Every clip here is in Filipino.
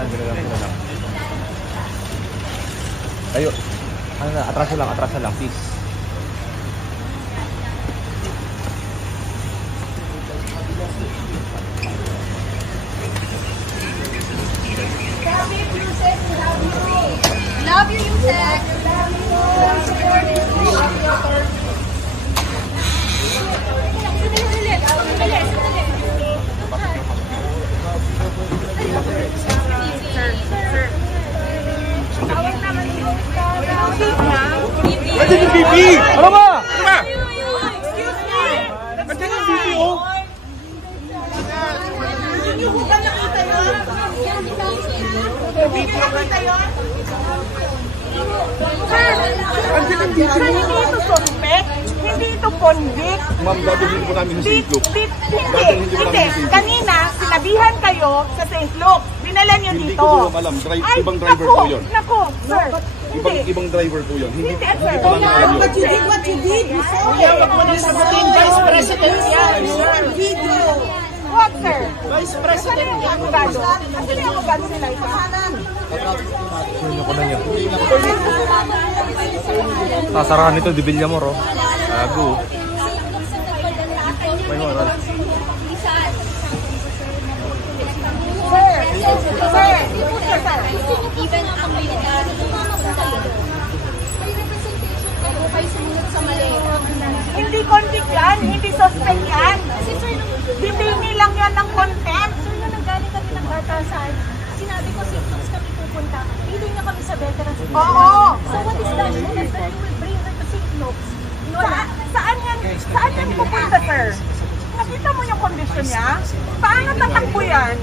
lang. Tayo. Ano na, atraso lang, please. Love you, Yusek. Nandiyan yung BP! Ano ba? Excuse me! Nandiyan yung BP, oh! Hindi ko ba nakita yun? Hindi ko nakita yun? Sir, hindi ito suspect, hindi ito convict. Ma'am, dadalhin po namin sa St. Luke. Hindi. Kanina, sinabihan kayo sa St. Luke. Dinala niyo Hindi dito. ko po alam. Ibang driver po yun. Naku, sir. Ibang driver po yun. Hindi sir. ko lang alam yun. What you did, you saw it. Wag mo na sagutin, Vice President yan. Video. What, sir? Vice President yan. Actually, ako gano'n nila ito. Ano ko na niya? Sasarahan ito, di Villamor, oh. Ago. May moral. Sir. Even ang military, may representation kayo sumunod sa mali. Hindi convict yan, hindi suspect yan. Bibini lang yan ng contempt. Sir, nung nanggaling kami ng batasan, sinabi ko, St. kami pupunta. Pili niya kami sa veterans. Oo. So what is that? That you will bring her to St. Luke's? Saan yan pupunta, sir? Nakita mo yung kondisyon niya? Paano tatakbo yan?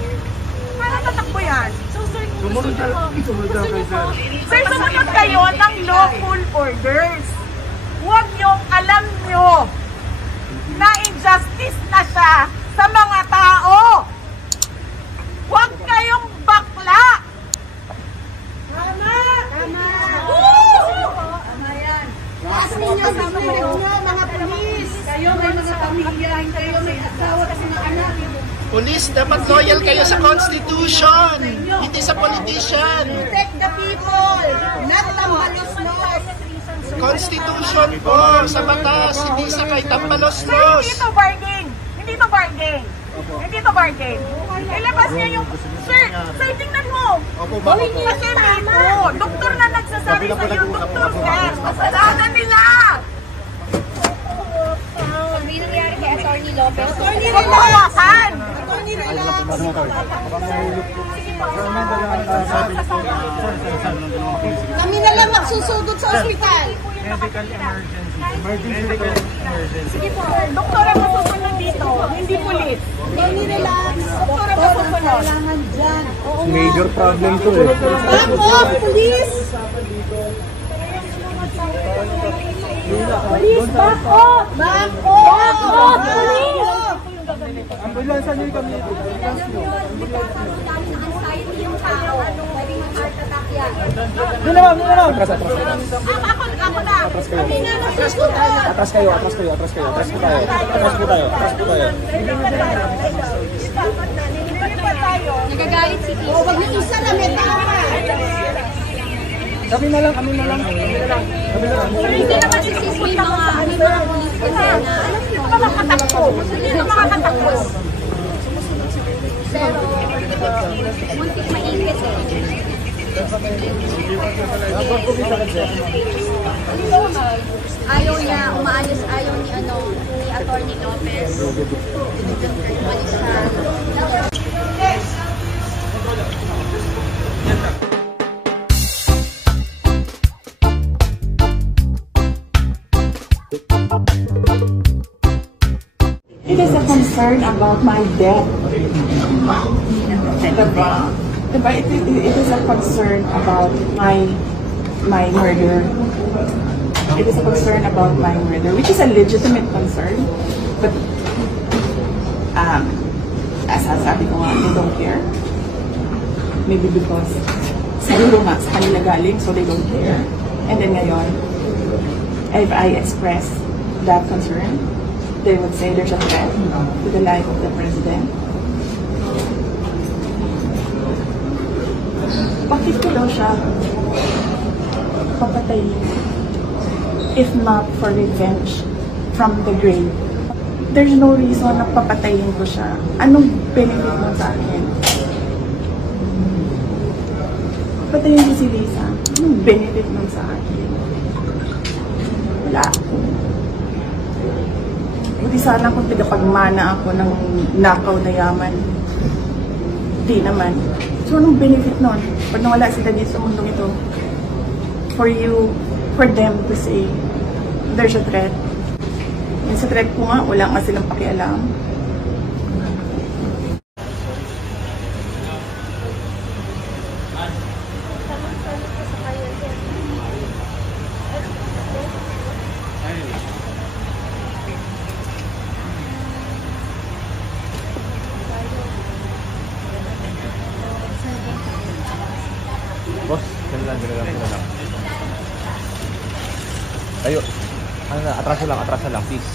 So sir, gusto niyo po. Sir, sumunod kayo ng lawful orders. Huwag yung alam nyo na injustice na siya sa mga tao. Huwag kayong bakla. Tama! Tama yan. Lakas ninyo sa mga pulis. Kayo may mga pamilya, kayo may asawa at mga anak. Police, dapat loyal kayo sa Constitution, hindi sa politician. Protect the people, not tambalos-los. Constitution po, sa batas, hindi sa kay tambalos-los. Hindi to bargain. Ilabas niya yung... Sir, tingnan mo. Kasi may doktor na nagsasabi sa'yo, doktor ka. Kasalanan nila. May nangyari kay Atty. Lopez. Pagkawasan. Kami na lang magsusugod sa ospital. Medical emergency. Sige po, doktor ang masusunod dito, hindi pulis. Hindi relax. Doktor ang masusunod. Major problem to, eh. Back off, police! Police, back off! Back off, police! Ambulansa niyo kami. Yung tao, pwedeng mag-heart attack yan. Doon na, ma'am. Atras. Ako na. Kami na nagsusunod. Atras kayo. Atras po tayo. Nililipat tayo. Nagagalit si Tito. Huwag niyo isa na may tama. Kami na lang. Hindi naman sisisi yung mga police kasi na alam niyo, Hindi na makakatakbo. pero muntik maingit eh. Ayaw niya, umaalis, ayaw ni Atty. Lopez. Umalis siya. It is a concern about my death. Diba? It is a concern about my murder. It is a concern about my murder, which is a legitimate concern. But as sabi ko nga, they don't care. Maybe because siguro nga sa kanila galing, so they don't care. And then ngayon, if I express that concern, they would say there's a threat to the life of the president. bakit ko daw siya papatayin if not for revenge from the grave? There's no reason na papatayin ko siya. Anong benefit mo sa akin? Patayin ko si Lisa. Anong benefit mo sa akin? Wala. Buti sana kung tagapagmana ako ng nakaw na yaman. Di naman. So anong benefit nun? Pag nawala sila dito sa mundong ito, for them to say, there's a threat. Yung sa threat ko nga, wala nga silang pakialam. Boss, ganun lang. Tayo. Atraso lang, please.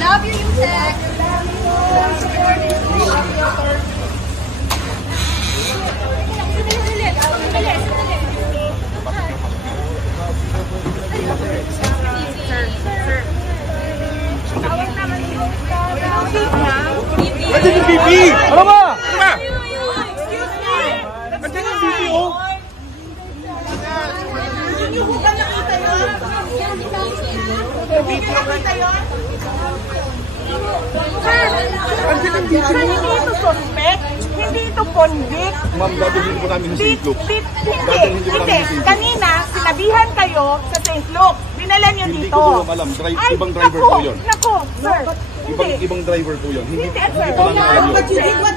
Love you, Yusek. Nandiyan yung BP! Ano ba? Excuse me! Nandiyan yung BP, oh! Hindi ko ba nakita yun? Hindi ko nakita yun? Sir, hindi ito suspect, hindi ito convict. Ma'am, dadalhin po namin sa St. Luke. Hindi. Kanina, sinabihan kayo sa St. Luke. Dinala niyo Hindi dito. ko po alam. Ibang driver po yun. Naku, sir. Hindi. Ibang driver po yun. Hindi Hindi, sir. ko lang alam yun. What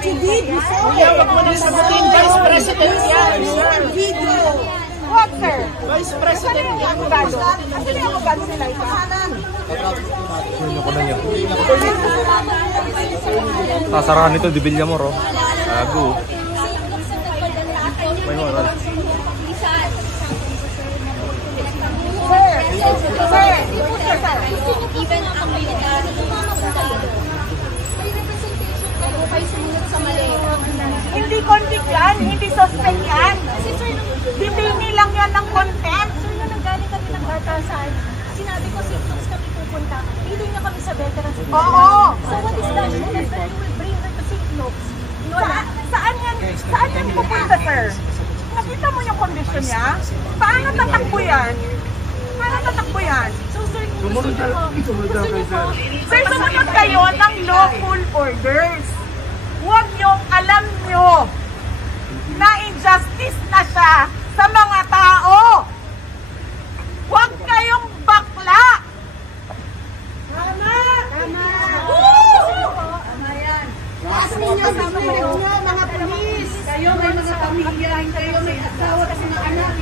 you did, you saw Kuya, wag mo na sagutin, Vice President yan. What, sir? Vice President yan. Abogado. Actually, abogado nila ito. Sasarahan nito, di Villamor, oh. Ago. May moral. Even ang military, yung mga sundalo, may representation kayo kayo sumunod sa mali. Hindi convict yan, hindi suspect yan. Kasi sir, Dipini lang yan ng contempt. sir, nung nanggaling kami ng batasan, sinabi ko St. Luke's kami pupunta. Piling niya kami sa veterans. Oo. So what is that? That you will bring her to St. Luke's. Saan yan pupunta, sir? Nakita mo yung kondisyon niya? Paano tatakbo yan? So sir, gusto niyo po. Sir, sumunod kayo ng lawful orders. Huwag niyong alam nyo na injustice na siya sa mga tao. Huwag kayong bakla. Tama! Tama yan. Taas ninyo sa nyo, mga pulis. Kayo may mga pamilya, kayo may asawa kasi ng anak.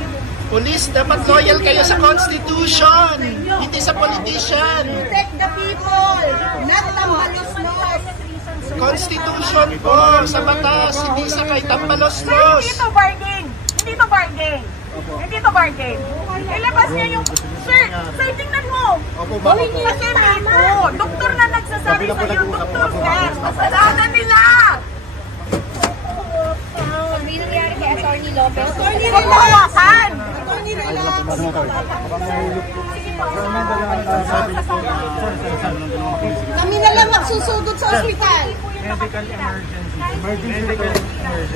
Police, dapat loyal kayo sa Constitution, hindi sa politician. Protect the people, not tambalos-los. Constitution po, sa batas, hindi sa kay Sir, tambalos-los. hindi to bargain. Hindi to bargain. Ilabas niya yung... Sir, tingnan mo. Kasi mito. Doktor na nagsasabi sa'yo, doktor ka. Kasalanan nila. May nangyari kay Atty. Lopez. Huwag mo hawakan. Kami na lang magsusugod sa ospital.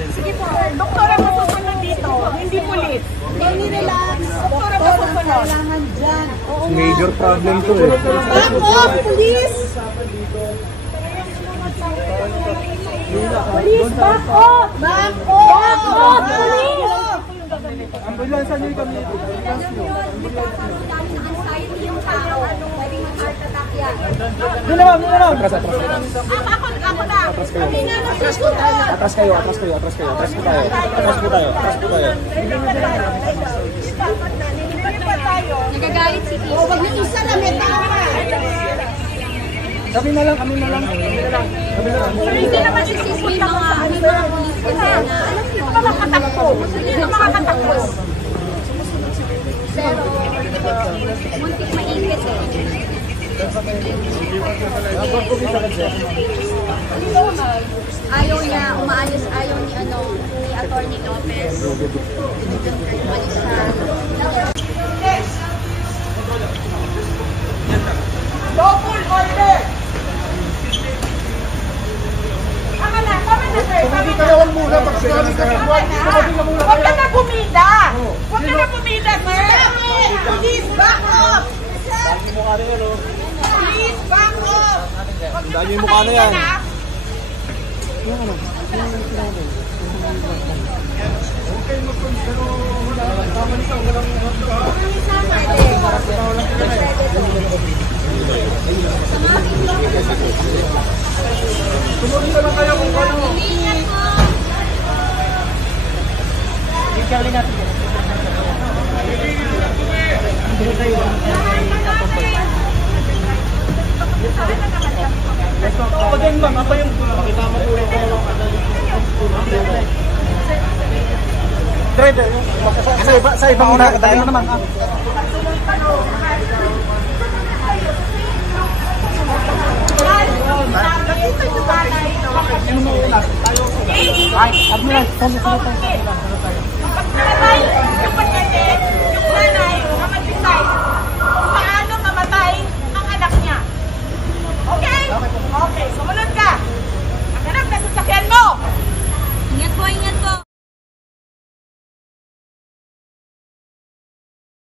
Sige po, doktor ang masusunod dito, hindi pulis. Kami relax. Doktor ang masusunod. Kailangan dyan. Major problem to, eh. Back off, police! Police, back off! Back off! Back off, police! Ambulansa niyo kami. Yung tao, pwedeng mag-heart attack yan. Doon na, ma'am. Atras Ako na. Kami na nagsusugal. Atras kayo. Atras po tayo. Lilipat tayo. Nagagalit si Tito. Huwag niyo isa na may tama. Kami na lang. Hindi naman exist may mga police kasi na Hindi ko makakatakbo. pero Muntik maingit eh. Ayaw niya, umaayos, ayaw ni Attorney Lopez. Umalis siya. Lawful order! Tama na, sir. Tama na. Huwag ka na bumida. Huwag ka na bumida, sir. Please back off! Please back off! Tandaan niyo yung mukha na yan. Sa ibang una, tayo naman. Admiral,